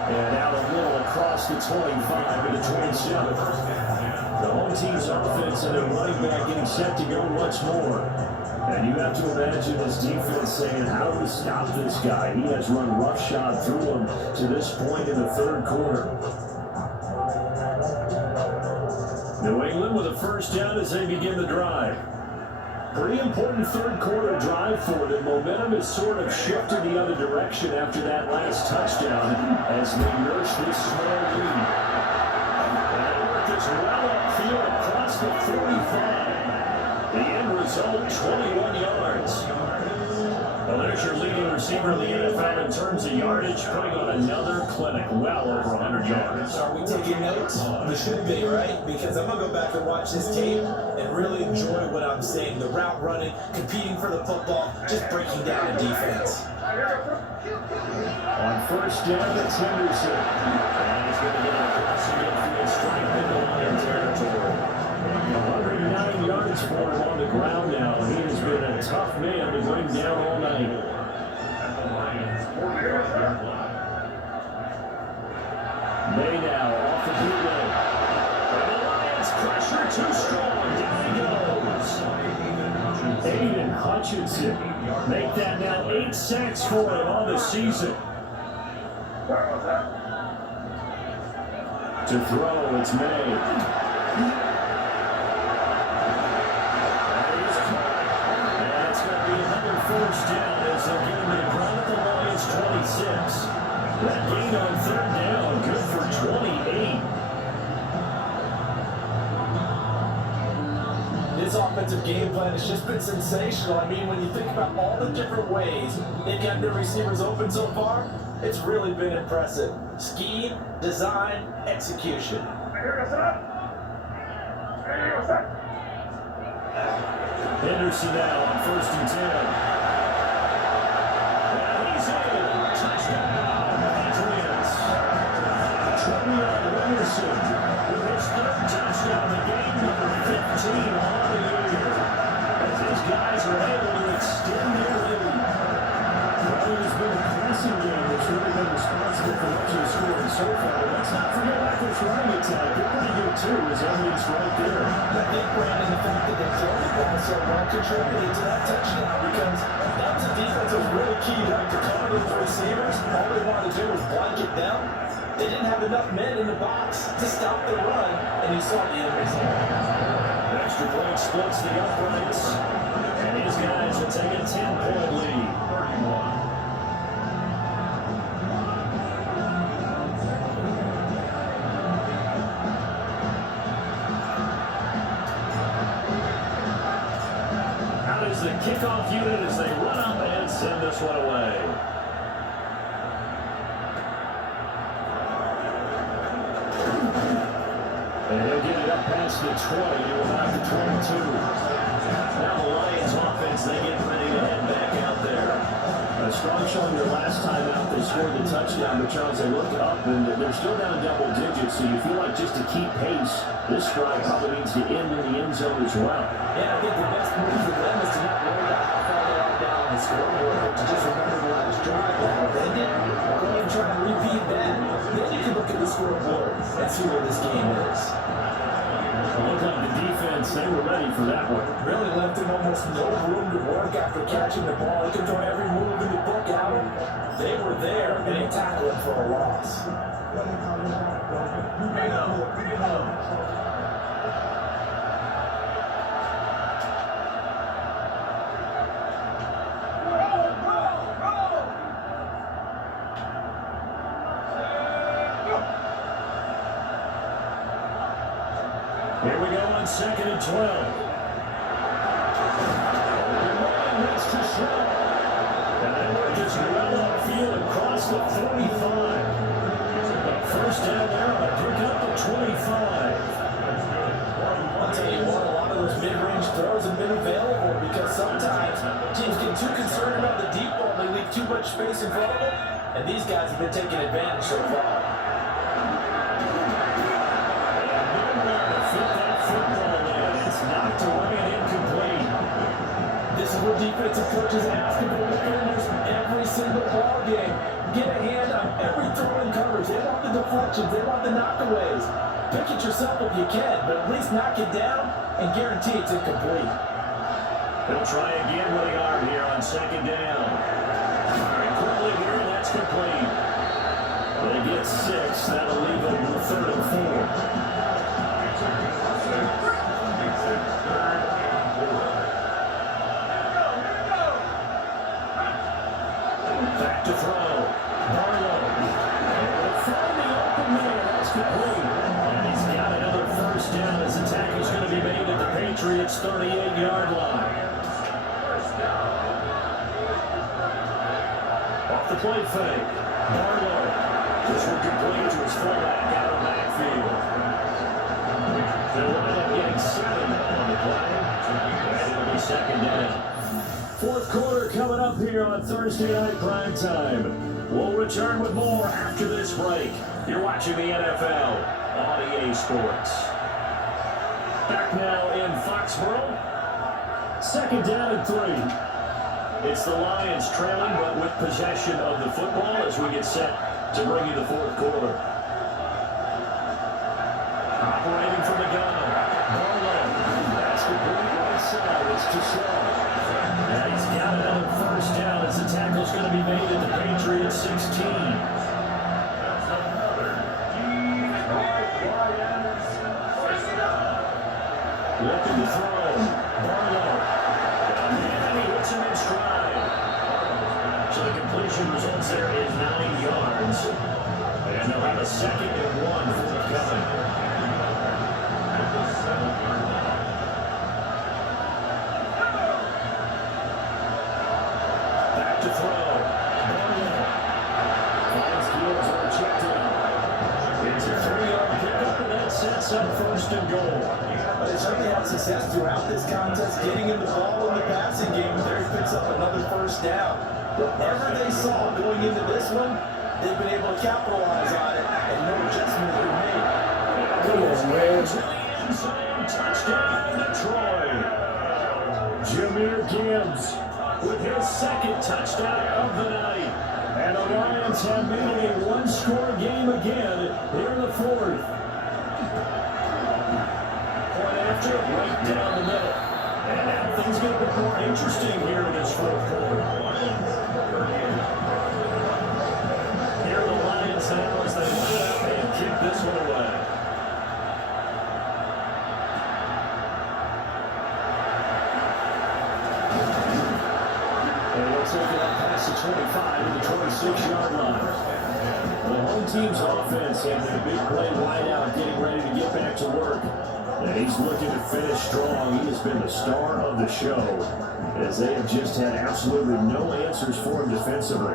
And out a little across the 25 into 27. The home team's offense and their running back getting set to go once more. And you have to imagine this defense saying, how do we stop this guy? He has run roughshod through him to this point in the third quarter. New England with a first down as they begin the drive. Pretty important third quarter drive for them. Momentum has sort of shifted the other direction after that last touchdown as they nurse this small lead. And it worked as well upfield across the 45. The end result, 21 yards. Well, there's your leading receiver in the NFL in terms of yardage, putting on another clinic, well over 100 yards. Are we taking notes? We should be, right? Because I'm going to go back and watch this tape and really enjoy what I'm seeing. The route running, competing for the football, just breaking down the defense. On first down, it's Henderson. And he's going to get a crossing infield strike into Lion territory. 109 yards for him on the ground now. He has been a tough man to bring down all night. May now off the bootleg. And the Lions pressure too strong. Down he goes. Aiden Hutchinson. Make that now 8 sacks for him on the season. To throw, it's May. First down as they're getting the ground at the Lions 26. That gain on third down, good for 28. This offensive game plan has just been sensational. I mean, when you think about all the different ways they've got their receivers open so far, it's really been impressive. Scheme, design, execution. Henderson now on first and 10. Henderson with his third touchdown of the game, number 15 on the year. As these guys are able to extend their lead. Well, it has been a passing game that's really been responsible for much of the scoring so far. But let's not forget about this running attack. They're pretty good too, as evidence right there. I think, Brandon, the fact that they throw the ball so well contributed to that touchdown because that's a defense that was really keyed up to cover those receivers. All they wanted to do was blanket them. They didn't have enough men in the box to stop the run, and you saw the end result. Extra point splits the uprights, and these guys will take a 10-point lead. 31. Out is the kickoff unit as they run up and send this one away. And he'll get it up past the 20 to about the 22. Now the Lions offense, they get ready to head back out there. A strong showing their last time out. They scored the touchdown, but Charles, they look up and they're still down double digits, so you feel like just to keep pace, this drive probably needs to end in the end zone as well. Yeah, I think the best move for them is to not worry about how far they are down on the scoreboard, but to just remember the last drive and how they did. Go ahead and try to repeat that. Then you can look at the scoreboard and see where this game is. It looked like the defense, they were ready for that one. Really left him almost no room to work after catching the ball. He could throw every move in the book out. They were there, and they tackled him for a loss. Here we go on 2nd and 12. That's to show. And we're just well upfield across the 45. First down there, but pick up the 25. I'll tell you what, a lot of those mid-range throws have been available because sometimes teams get too concerned about the deep ball, they leave too much space in front of them, and these guys have been taking advantage so far. Knocked away and incomplete. This is what defensive coaches ask of their defenders every single ball game. Get a hand on every throw in coverage. They want the deflections. They want the knockaways. Pick it yourself if you can, but at least knock it down and guarantee it's incomplete. They'll try again with the arm here on 2nd down. Very quickly here, and that's complete. They get 6. That'll leave them with 3rd and 4. Back to throw. Barlow. From the open man. That's complete. And he's got another first down as the tackle's going to be made at the Patriots' 38-yard line. Off the play fake. Barlow. This one complete to his fullback out of backfield. They'll wind up getting 7 on the play. And it'll be 2nd down. Fourth quarter coming up here on Thursday Night Primetime. We'll return with more after this break. You're watching the NFL on EA Sports. Back now in Foxborough. 2nd down and 3. It's the Lions trailing, but with possession of the football as we get set to bring you the fourth quarter. Operating from the gun. Barlow. That's the right side. It's to show. And he's got another first down as the tackle's going to be made at the Patriots 16. Looking to throw. Barlow. And he hits him in stride. So the completion results there is 9 yards. And they'll have a 2nd and 1 forthcoming. To throw. Finds Fields on the check down. It's a 3-yard pickup, and that sets up 1st and goal. But they certainly had success throughout this contest, getting in the ball in the passing game. There he picks up another first down. Whatever they saw going into this one, they've been able to capitalize on it, and no adjustment has been made. Come on, man. To the end zone, touchdown, Detroit. Jahmyr Gibbs with his 2nd touchdown of the night. And the Lions have made it a one-score game again here in the 4th. Point after, right down the middle. And now things get a bit more interesting here in this 4th quarter. Here are the Lions now as they line up and kick this one away. Taking up past the 25 to the 26-yard line. The home team's offense having a big play wide out, getting ready to get back to work. And he's looking to finish strong. He has been the star of the show as they have just had absolutely no answers for him defensively.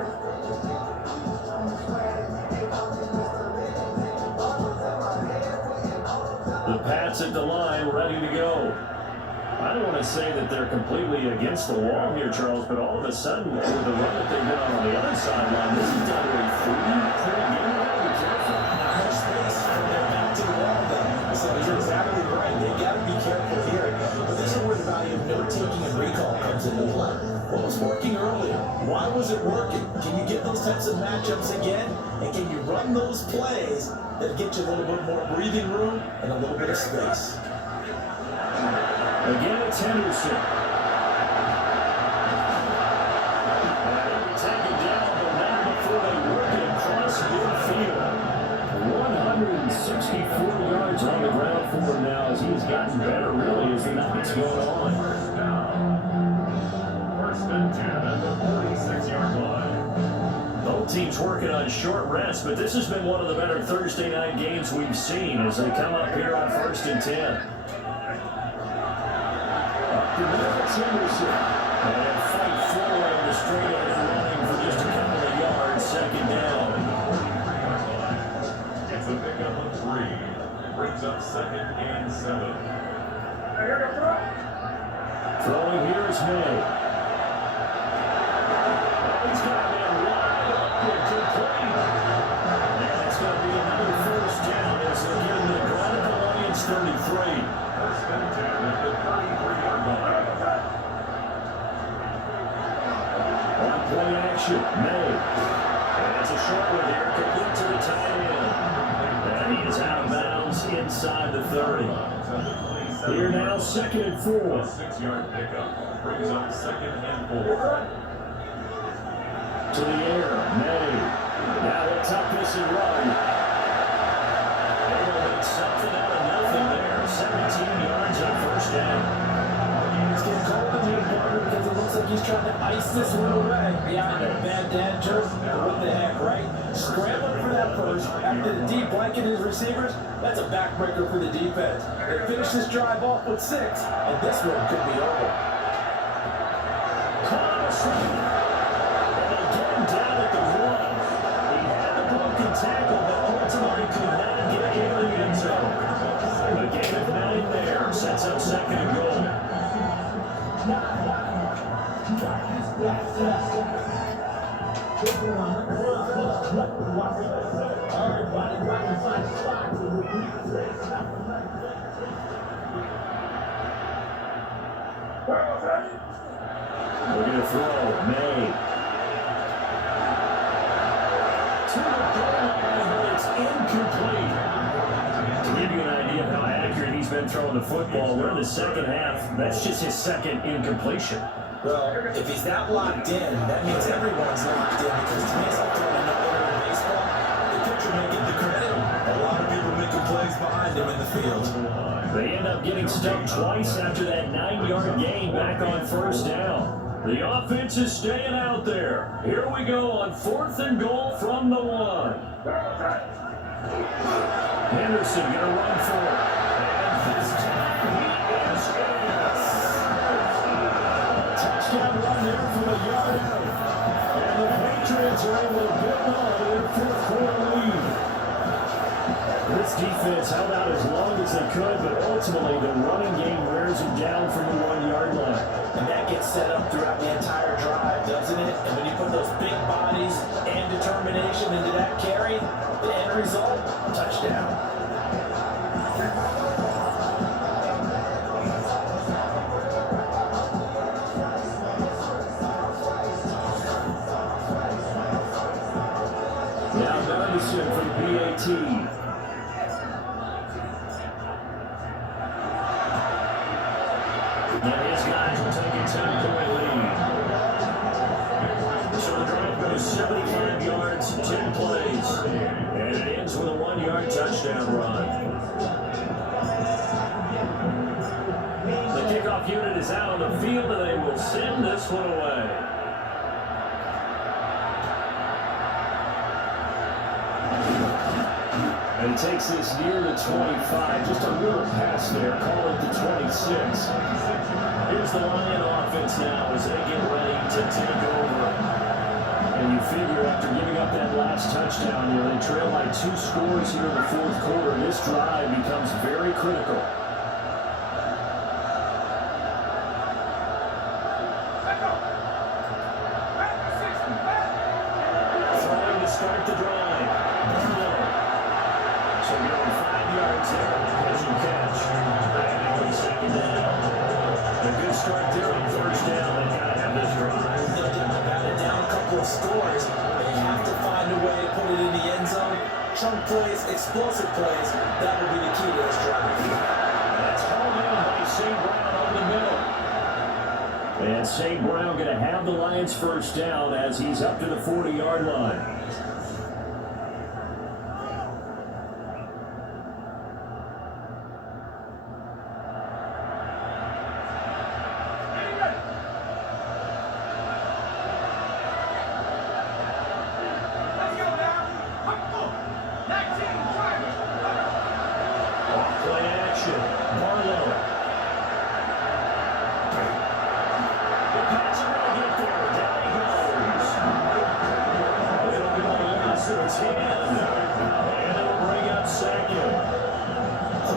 The Pats at the line, ready to go. I don't want to say that they're completely against the wall here, Charles, but all of a sudden, with the run that they've been on the other sideline, this is down to a 3-point game. They got to be careful. Not much space for their back to the wall, though. So you're exactly right. They got to be careful here. But this is where the value of note-taking and recall comes into play. What was working earlier? Why was it working? Can you get those types of matchups again? And can you run those plays that get you a little bit more breathing room and a little bit of space? Again, it's Henderson. Take it down, but not before they work it across midfield. 164 yards on the ground for him now as he's gotten better, really, as the night's going on. First and 10 at the 46-yard line. Both teams working on short rest, but this has been one of the better Thursday night games we've seen as they come up here on 1st and 10. Henderson. And fight forward in the straight ahead running for just a couple of yards. Second down. It's a pickup of 3. Brings up 2nd and 7. Throwing here is May. He's got a man wide open to play. And it's going to be another first down as they're getting the ground at the Lions 33. First and 10 at the 33-yard line. Play action, May. And it's a short one here, complete to the tight end. And he is out of bounds inside the 30. Here now, 2nd and 4. 6-yard pickup brings up 2nd and 4. To the air, May. Now the toughness and run. Able to make something out of nothing there. 17 yards on first down. He's getting cold in here, partner, because it looks like he's trying to ice this one away behind that bad dad joke. But what the heck, right? Scrambling for that first after the deep blanket his receivers, that's a backbreaker for the defense. They finish this drive off with 6, and this one could be over. Carson. And again down at the 1. He had the broken tackle, but ultimately could not get into the end zone. A gain of 9 there. Sets up 2nd and goal. We're going to throw. May. To the goal line, but it's incomplete. To give you an idea of how accurate he's been throwing the football, we're in the second half. That's just his 2nd incompletion. Well, if he's that locked in, that means everyone's locked in, because to me, it's like throwing a no-hitter in baseball. The pitcher may get the credit. A lot of people making plays behind him in the field. They end up getting stuck twice after that 9-yard gain back on first down. The offense is staying out there. Here we go on 4th and goal from the 1. Henderson going to run for it. And this time he is in. Touchdown run there from a yard out. And the Patriots are able to build on their 4th quarter lead. This defense held out as long as they could, but ultimately the running game wears them down from the 1-yard line. And that gets set up throughout the entire drive, doesn't it? And when you put those big bodies and determination into that carry, the end result, touchdown. Now Ferguson from BAT. And his guys will take a 10-point lead. So the drive goes 75 yards, 10 plays. And it ends with a 1-yard touchdown run. The kickoff unit is out on the field, and they will send this one away. And he takes this near the 25. Just a little pass there. Call it the 26. Here's the Lion offense now as they get ready to take over. And you figure after giving up that last touchdown, they trail by 2 scores here in the 4th quarter. This drive becomes very critical. field scores, they have to find a way to put it in the end zone. Chunk plays, explosive plays, that will be the key to this drive. That's hauled in by St. Brown over the middle. And St. Brown going to have the Lions first down as he's up to the 40-yard line.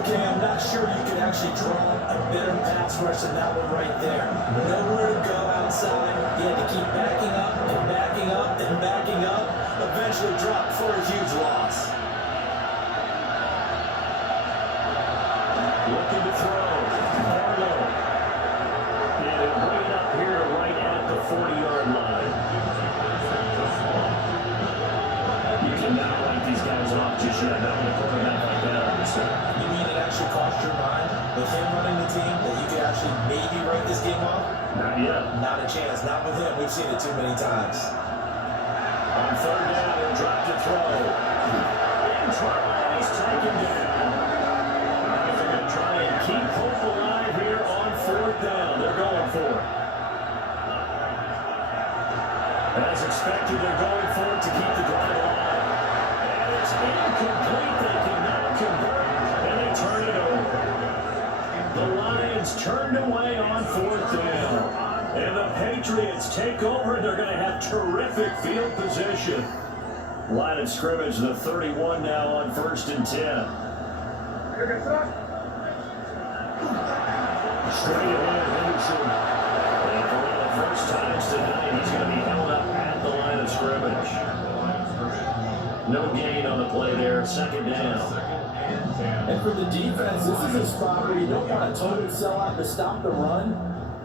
Okay, I'm not sure you could actually draw a better pass rush than that one right there. Nowhere to go outside. He had to keep backing up and backing up and backing up. Eventually dropped for a huge loss. Looking to throw. Barlow. And he'll bring it up here right at the 40-yard line. You cannot write these guys off just yet. Not with a quarterback like that. You mean it actually crossed your mind with him running the team that you could actually maybe write this game off? Not yet. Not a chance. Not with him. We've seen it too many times. On third down, he'll drop to throw. In trouble, he's taken down. They're going to try and keep hope alive here on fourth down. They're going for it. As expected, they're going for it to keep the drive alive. And it's incomplete. They cannot convert, and they turn it over. The Lions turned away on fourth down. And the Patriots take over. They're going to have terrific field position. Line of scrimmage, the 31 now on 1st and 10. Straight ahead, Henderson. And for one of the first times tonight, he's going to be held up at the line of scrimmage. No gain on the play there. Second down. And for the defense, this is a spot where you don't want a total sellout to stop the run,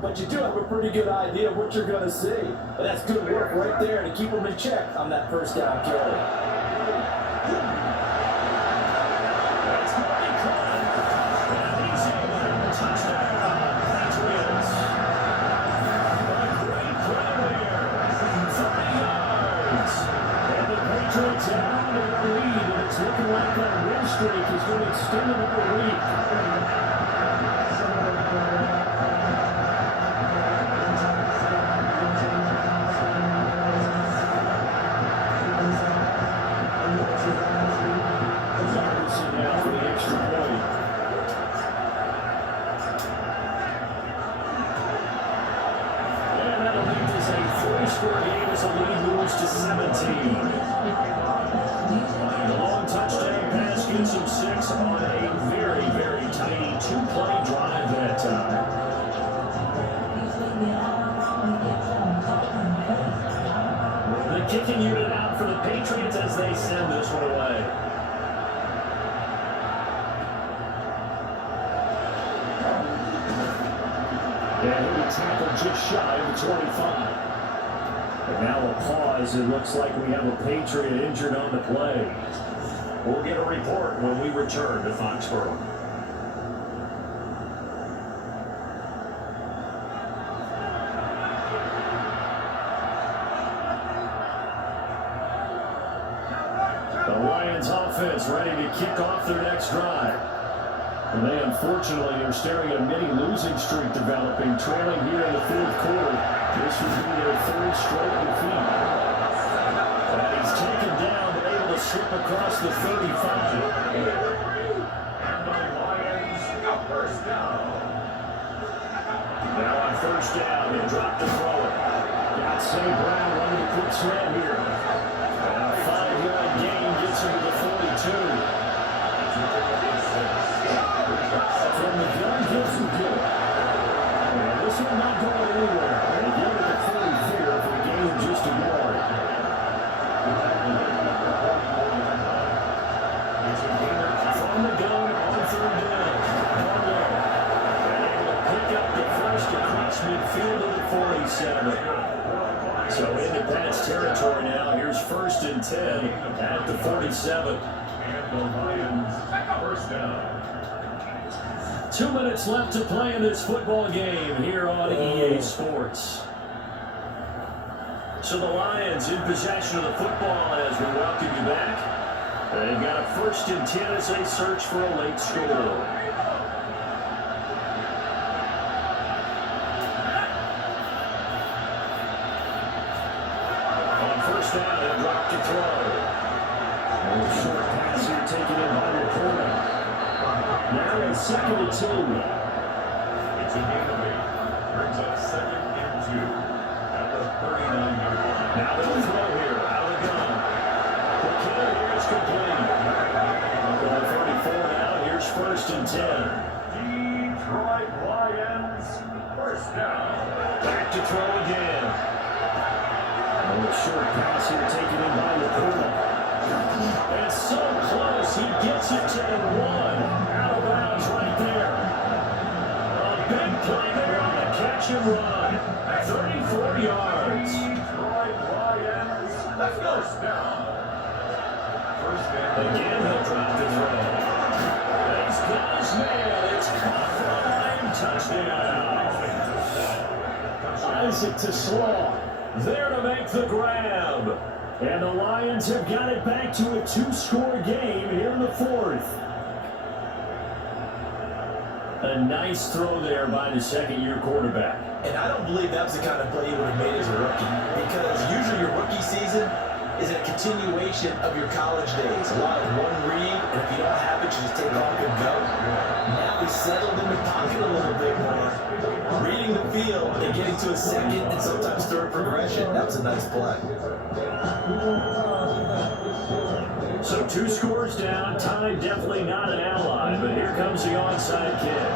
but you do have a pretty good idea of what you're going to see. But that's good work right there to keep them in check on that first down carry. That's Marty Cohen. And he's in. Touchdown, Patriots. A great play there. 30 yards. And the Patriots have on their lead, and it's looking like that win streak is going to extend another week. Score game as the lead moves to 17. The long touchdown pass gives them 6 on a very, very tiny 2-play drive that time. The kicking unit out for the Patriots as they send this one away. And he'll be tackled just shy of the 25. And now a pause. It looks like we have a Patriot injured on the play. We'll get a report when we return to Foxborough. The Lions offense ready to kick off their next drive. And they unfortunately are staring at a mini losing streak developing, trailing here in the fourth quarter. This would be their third straight defeat. And he's taken down, but able to slip across the 35. And the Lions got first down. Now on first down, he'll drop to throw it. Got St. Brown running a quick slant here. And a 5-yard gain gets him to the 42. From the gun, Gibson did it. And this one not going anywhere. And again at the 44 for a gain of just a yard. From the gun on third down. Barlow. And able to pick up the first across midfield at the 47. So into pass territory now. Here's 1st and 10 at the 47. And the Lions, first down. 2 minutes left to play in this football game here on EA Sports. So the Lions in possession of the football as we welcome you back. They've got a 1st and 10 as they search for a late score. On 1st down, they'll drop to throw. A short pass here taken in by Laporta. Now it's 2nd and 2. It's a gain of 8. Brings up 2nd and 2 at the 39-yard line. Now they'll throw here out of the gun. The kill here is complete. Going 34 now. Here's 1st and 10. Detroit Lions, first down. Back to throw again. A short pass here taken in by Laporta. And so close. He gets it to the 1. Out of bounds right there. A big play there on the catch and run. 34 yards. Detroit Lions, first down. First down. Again, he'll drop the throw. He's got his man. It's caught for a line touchdown. Isaac to Slaw. There to make the grab. And the Lions have got it back to a 2-score game here in the 4th. A nice throw there by the second-year quarterback. And I don't believe that was the kind of play he would have made as a rookie, because usually your rookie season is a continuation of your college days. A lot of one read, and if you don't have it, you just take off and go. Now he's settled in the pocket a little bit more, reading the field and getting to a second and sometimes third progression. That was a nice play. So 2 scores down. Time definitely not an ally, but here comes the onside kick.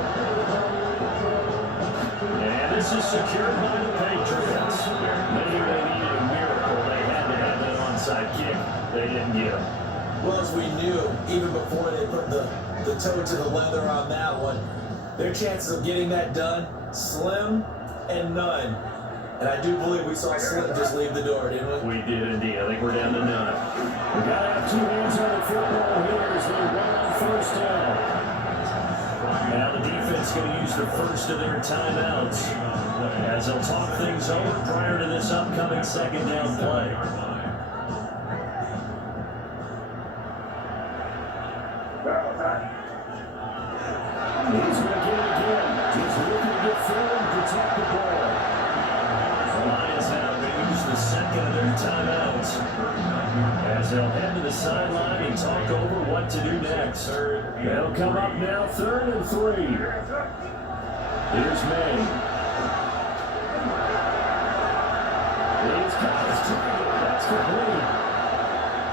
And this is secured by the Patriots. Maybe they needed a miracle. They had to have that onside kick. They didn't get it. Well, as we knew, even before they put the toe to the leather on that one, their chances of getting that done, slim and none. And I do believe we saw Slim just leave the door, didn't we? We did indeed. I think we're down to none. We got to have 2 hands on the football here as they run on 1st down. Now the defense going to use the first of their timeouts as they'll talk things over prior to this upcoming 2nd down play. He's going to get it again. He's looking to get forward and protect the ball. The Lions now going to use the 2nd of their timeouts as they'll head to the sideline and talk over what to do next. They'll come up now 3rd and 3. Here's May. He's got his target. That's complete.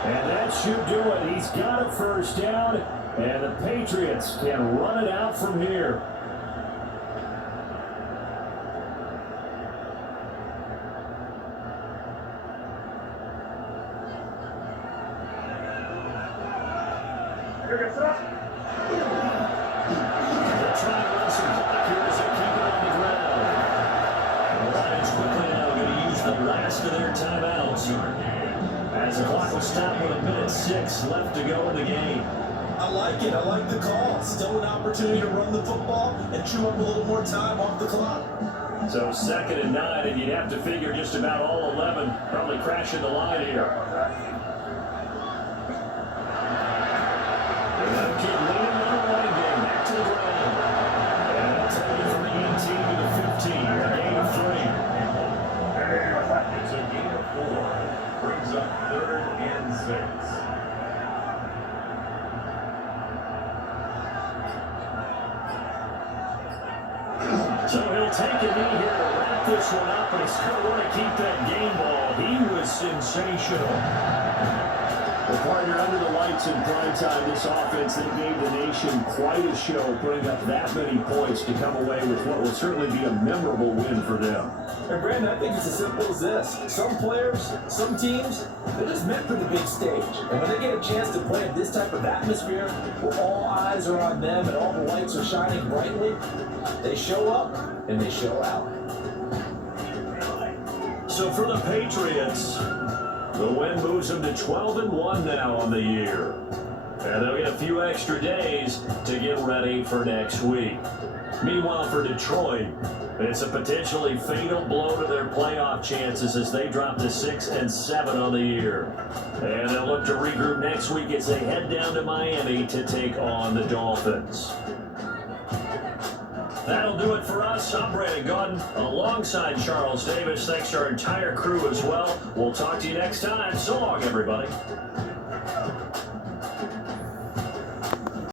And that should do it. He's got a 1st down, and the Patriots can run it out from here. They're trying to run some clock here as they keep it on the ground. The Lions quickly now going to use the last of their timeouts as the clock will stop with 1:06 left to go in the game. I like it. I like the call. Still an opportunity to run the football and chew up a little more time off the clock. So 2nd and 9, and you'd have to figure just about all 11 probably crashing the line here. Keep leaning on the running game, back to the ground. And that'll take it from the 18 to the 15, a gain of 3. It's a gain of 4. Brings up 3rd and 6. So he'll take a knee here to wrap this one up, and he's going to want to keep that game ball. He was sensational. Well, partner, under the lights in prime time, this offense, they gave the nation quite a show, putting up that many points to come away with what will certainly be a memorable win for them. And Brandon, I think it's as simple as this. Some players, some teams, they're just meant for the big stage. And when they get a chance to play in this type of atmosphere, where all eyes are on them and all the lights are shining brightly, they show up and they show out. So for the Patriots, The win moves them to 12-1 now on the year. And they'll get a few extra days to get ready for next week. Meanwhile, for Detroit, it's a potentially fatal blow to their playoff chances as they drop to 6-7 on the year. And they'll look to regroup next week as they head down to Miami to take on the Dolphins. That'll do it for us. I'm Brandon Gaudin alongside Charles Davis. Thanks to our entire crew as well. We'll talk to you next time. So long, everybody.